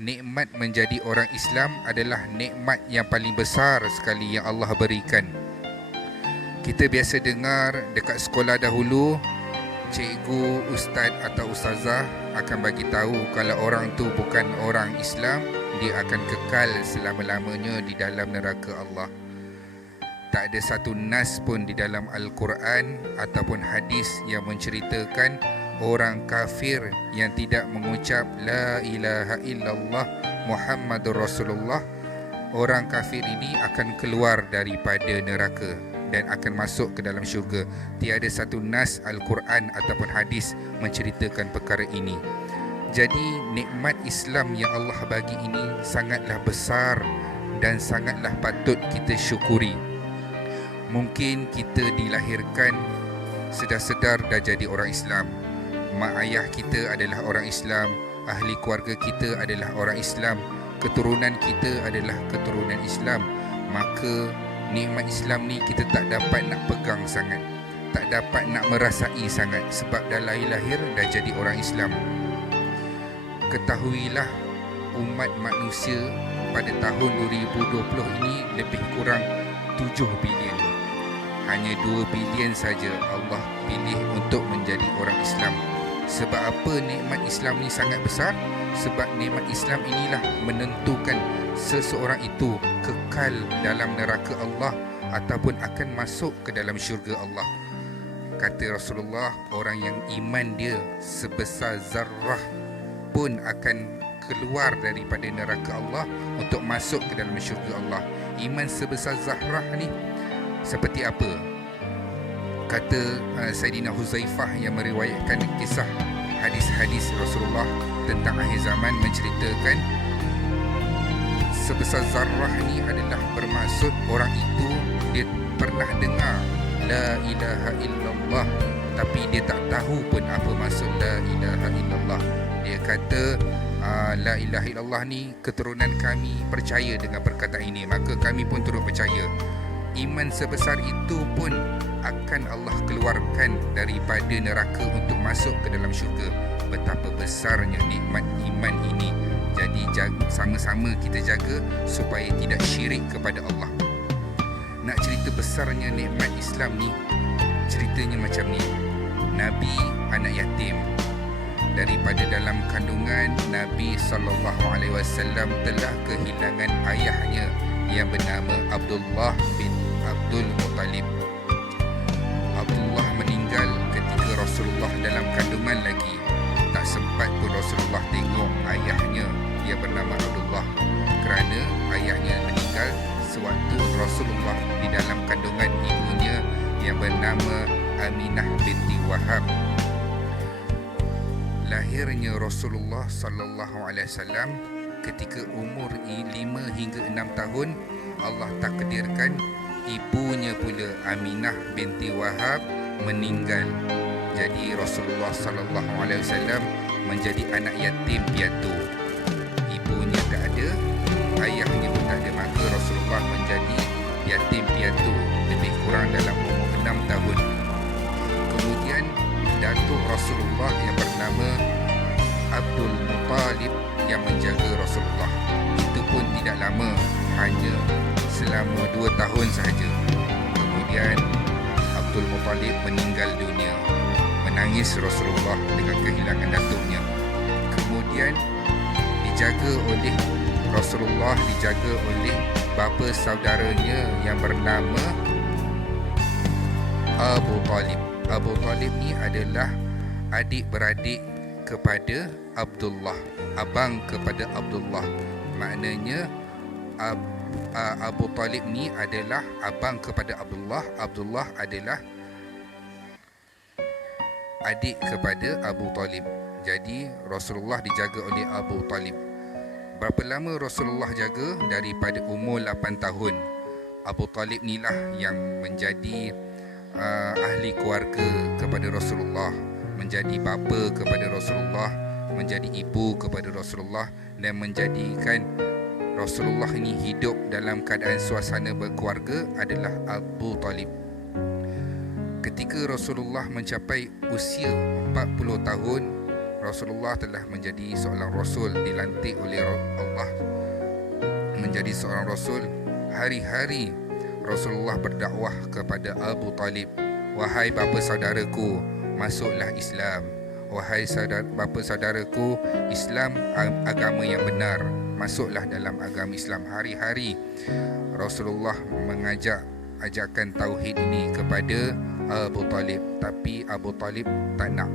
nikmat menjadi orang Islam adalah nikmat yang paling besar sekali yang Allah berikan. Kita biasa dengar dekat sekolah dahulu, cikgu, ustaz atau ustazah akan bagi tahu kalau orang tu bukan orang Islam, dia akan kekal selama-lamanya di dalam neraka Allah. Tak ada satu nas pun di dalam Al-Quran ataupun hadis yang menceritakan orang kafir yang tidak mengucap La ilaha illallah Muhammadur Rasulullah, orang kafir ini akan keluar daripada neraka dan akan masuk ke dalam syurga. Tiada satu nas Al-Quran ataupun hadis menceritakan perkara ini. Jadi nikmat Islam yang Allah bagi ini sangatlah besar dan sangatlah patut kita syukuri. Mungkin kita dilahirkan sedar-sedar dah jadi orang Islam. Mak ayah kita adalah orang Islam, ahli keluarga kita adalah orang Islam, keturunan kita adalah keturunan Islam. Maka nikmat Islam ni kita tak dapat nak pegang sangat, tak dapat nak merasai sangat, sebab dah lahir dah jadi orang Islam. Ketahuilah umat manusia pada tahun 2020 ini lebih kurang 7 bilion. Hanya 2 bilion saja Allah pilih untuk menjadi orang Islam. Sebab apa nikmat Islam ni sangat besar? Sebab nikmat Islam inilah menentukan seseorang itu kekal dalam neraka Allah ataupun akan masuk ke dalam syurga Allah. Kata Rasulullah, orang yang iman dia sebesar zarrah pun akan keluar daripada neraka Allah untuk masuk ke dalam syurga Allah. Iman sebesar zarrah ni seperti apa? Kata Sayyidina Huzaifah yang meriwayatkan kisah hadis-hadis Rasulullah tentang akhir zaman, menceritakan sebesar zarrah ni adalah bermaksud orang itu dia pernah dengar La ilaha illallah, tapi dia tak tahu pun apa maksud La ilaha illallah. Dia kata La ilaha illallah ni keturunan kami percaya dengan perkataan ini, maka kami pun turut percaya. Iman sebesar itu pun akan Allah keluarkan daripada neraka untuk masuk ke dalam syurga. Betapa besarnya nikmat iman ini. Jadi sama-sama kita jaga supaya tidak syirik kepada Allah. Nak cerita besarnya nikmat Islam ni, ceritanya macam ni. Nabi anak yatim. Daripada dalam kandungan, Nabi SAW telah kehilangan ayahnya yang bernama Abdullah bin Abdul Muttalib. Abdullah meninggal ketika Rasulullah dalam kandungan lagi. Tak sempat pun Rasulullah tengok ayahnya yang bernama Abdullah, kerana ayahnya meninggal sewaktu Rasulullah di dalam kandungan ibunya yang bernama Aminah binti Wahab. Lahirnya Rasulullah sallallahu alaihi wasallam ketika umur 5 hingga 6 tahun, Allah takdirkan ibunya pula Aminah binti Wahab meninggal. Jadi Rasulullah sallallahu alaihi wasallam menjadi anak yatim piatu. Ibunya tak ada, ayahnya pun tak ada, maka Rasulullah menjadi yatim piatu lebih kurang dalam umur 6 tahun. Kemudian datuk Rasulullah yang bernama Abdul Muttalib yang menjaga Rasulullah. Itu pun tidak lama, hanya selama 2 tahun sahaja. Kemudian Abdul Muttalib meninggal dunia. Menangis Rasulullah dengan kehilangan datuknya. Kemudian dijaga oleh Rasulullah, dijaga oleh bapa saudaranya yang bernama Abu Talib. Abu Talib ni adalah adik-beradik kepada Abdullah, abang kepada Abdullah. Maknanya Abu Talib ni adalah abang kepada Abdullah. Abdullah adalah adik kepada Abu Talib. Jadi Rasulullah dijaga oleh Abu Talib. Berapa lama Rasulullah jaga? Daripada umur 8 tahun. Abu Talib ni lah yang menjadi ahli keluarga kepada Rasulullah, menjadi bapa kepada Rasulullah, menjadi ibu kepada Rasulullah, dan menjadikan Rasulullah ini hidup dalam keadaan suasana berkeluarga adalah Abu Talib. Ketika Rasulullah mencapai usia 40 tahun, Rasulullah telah menjadi seorang Rasul, dilantik oleh Allah menjadi seorang Rasul. Hari-hari Rasulullah berdakwah kepada Abu Talib, wahai bapa saudaraku, masuklah Islam. Wahai bapa saudaraku, Islam agama yang benar, masuklah dalam agama Islam. Hari-hari Rasulullah mengajak ajakan tauhid ini kepada Abu Talib, tapi Abu Talib tak nak.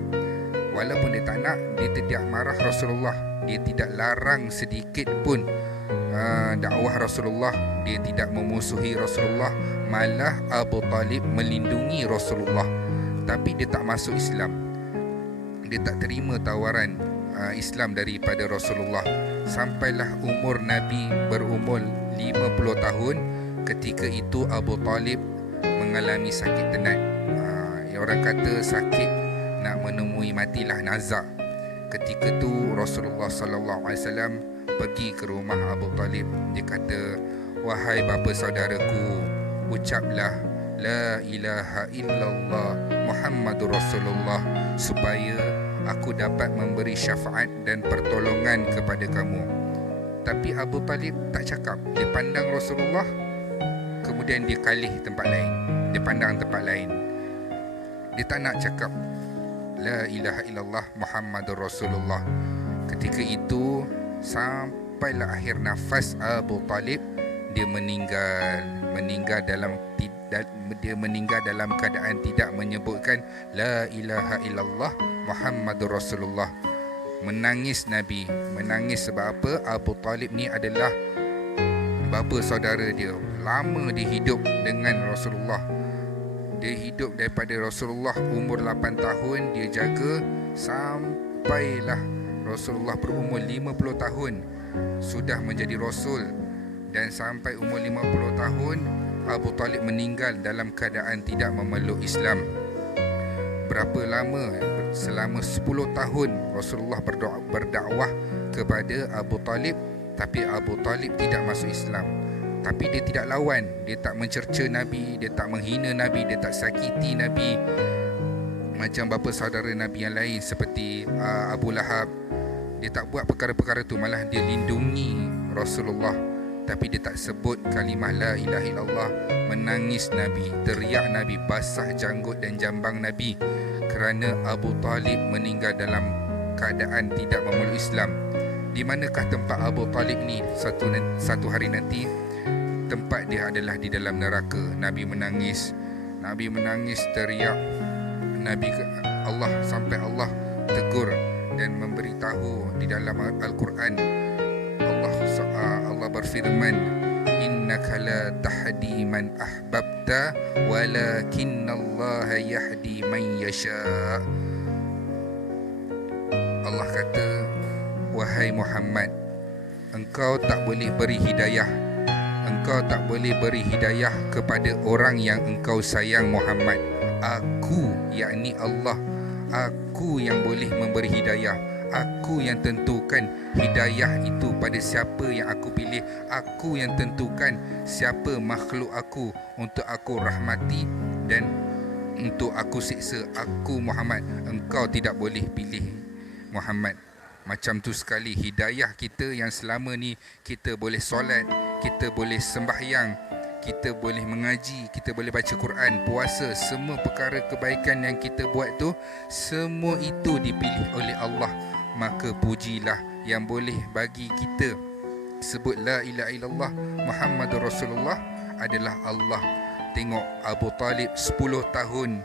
Walaupun dia tak nak, dia tidak marah Rasulullah, dia tidak larang sedikit pun dakwah Rasulullah, dia tidak memusuhi Rasulullah, malah Abu Talib melindungi Rasulullah. Tapi dia tak masuk Islam, dia tak terima tawaran Islam daripada Rasulullah. Sampailah umur Nabi berumur 50 tahun. Ketika itu Abu Talib mengalami sakit tenat. Orang kata sakit nak menemui matilah, nazak. Ketika tu Rasulullah sallallahu alaihi wasallam pergi ke rumah Abu Talib. Dia kata, wahai bapa saudaraku, ucaplah la ilaha illallah Muhammadur Rasulullah supaya aku dapat memberi syafaat dan pertolongan kepada kamu. Tapi Abu Talib tak cakap. Dia pandang Rasulullah, kemudian dia kalih tempat lain. Dia pandang tempat lain. Dia tak nak cakap la ilaha illallah Muhammadur Rasulullah. Ketika itu sampailah akhir nafas Abu Talib, dia meninggal dalam keadaan tidak menyebutkan la ilaha illallah Muhammadur Rasulullah. Menangis Nabi. Menangis sebab apa? Abu Talib ni adalah bapa saudara dia. Lama dia hidup dengan Rasulullah. Dia hidup daripada Rasulullah umur 8 tahun, dia jaga sampailah Rasulullah berumur 50 tahun sudah menjadi Rasul. Dan sampai umur 50 tahun Abu Talib meninggal dalam keadaan tidak memeluk Islam. Berapa lama? Selama 10 tahun Rasulullah berdakwah kepada Abu Talib, tapi Abu Talib tidak masuk Islam. Tapi dia tidak lawan, dia tak mencerca Nabi, dia tak menghina Nabi, dia tak sakiti Nabi macam bapa saudara Nabi yang lain seperti Abu Lahab. Dia tak buat perkara-perkara tu, malah dia lindungi Rasulullah. Tapi dia tak sebut kalimah la ilaha illallah. Menangis Nabi, teriak Nabi, basah janggut dan jambang Nabi kerana Abu Talib meninggal dalam keadaan tidak memeluk Islam. Di manakah tempat Abu Talib ni satu hari nanti? Tempat dia adalah di dalam neraka. Nabi menangis, teriak Nabi Allah, sampai Allah tegur dan memberitahu di dalam Al-Quran. Allah berfirman, innaka la tahdi man ahbabta walakinnallaha yahdi man yasha. Allah kata, wahai Muhammad, engkau tak boleh beri hidayah. Engkau tak boleh beri hidayah kepada orang yang engkau sayang, Muhammad. Aku, yakni Allah, aku yang boleh memberi hidayah. Aku yang tentukan hidayah itu pada siapa yang aku pilih. Aku yang tentukan siapa makhluk aku untuk aku rahmati dan untuk aku siksa. Aku Muhammad, engkau tidak boleh pilih Muhammad. Macam tu sekali hidayah kita yang selama ni kita boleh solat, kita boleh sembahyang, kita boleh mengaji, kita boleh baca Quran, puasa, semua perkara kebaikan yang kita buat tu, semua itu dipilih oleh Allah. Maka pujilah yang boleh bagi kita sebut la ilaha illallah Muhammadur Rasulullah adalah Allah. Tengok Abu Talib 10 tahun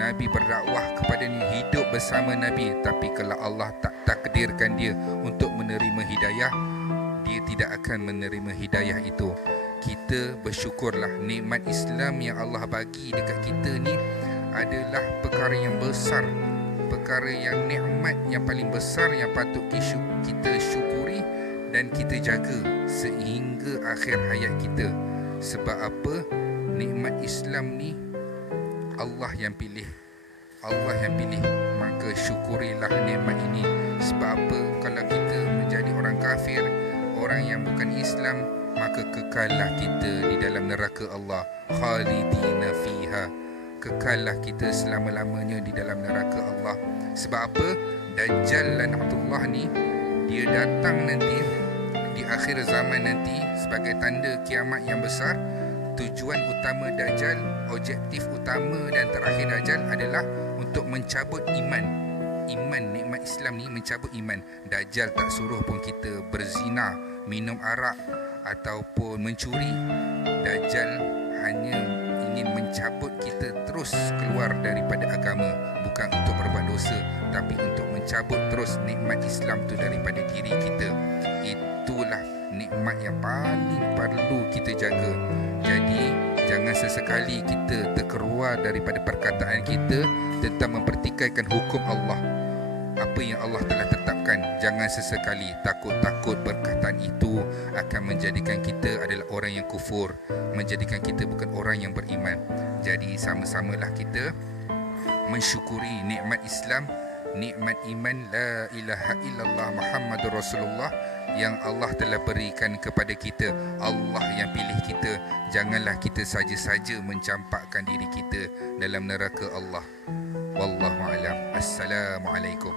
Nabi berdakwah kepada ni, hidup bersama Nabi, tapi kalau Allah tak takdirkan dia untuk menerima hidayah, dia tidak akan menerima hidayah itu. Kita bersyukurlah nikmat Islam yang Allah bagi dekat kita ni adalah perkara yang besar, perkara yang nikmat yang paling besar yang patut kita syukuri dan kita jaga sehingga akhir hayat kita. Sebab apa? Nikmat Islam ni Allah yang pilih. Allah yang pilih. Maka syukurilah nikmat ini. Sebab apa? Kalau kita menjadi orang kafir, orang yang bukan Islam, maka kekallah kita di dalam neraka Allah. Khalidina fiha. Kekallah kita selama-lamanya di dalam neraka Allah. Sebab apa? Dajjal laknatullah ni dia datang nanti di akhir zaman nanti sebagai tanda kiamat yang besar. Tujuan utama Dajjal, objektif utama dan terakhir Dajjal adalah untuk mencabut iman. Nikmat Islam ni mencabut iman. Dajjal tak suruh pun kita berzina, minum arak ataupun mencuri. Dajjal hanya ingin mencabut kita terus keluar daripada agama, bukan untuk berbuat dosa, tapi untuk mencabut terus nikmat Islam tu daripada diri kita. Itulah nikmat yang paling perlu kita jaga. Jadi jangan sesekali kita terkeluar daripada perkataan kita tentang mempertikaikan hukum Allah, apa yang Allah telah tetapkan. Jangan sesekali takut-takut perkataan itu akan menjadikan kita adalah orang yang kufur, menjadikan kita bukan orang yang beriman. Jadi sama-samalah kita mensyukuri nikmat Islam, nikmat iman, la ilaha illallah Muhammadur Rasulullah yang Allah telah berikan kepada kita. Allah yang pilih kita. Janganlah kita saja-saja mencampakkan diri kita dalam neraka Allah. Wallahu alam. Assalamualaikum.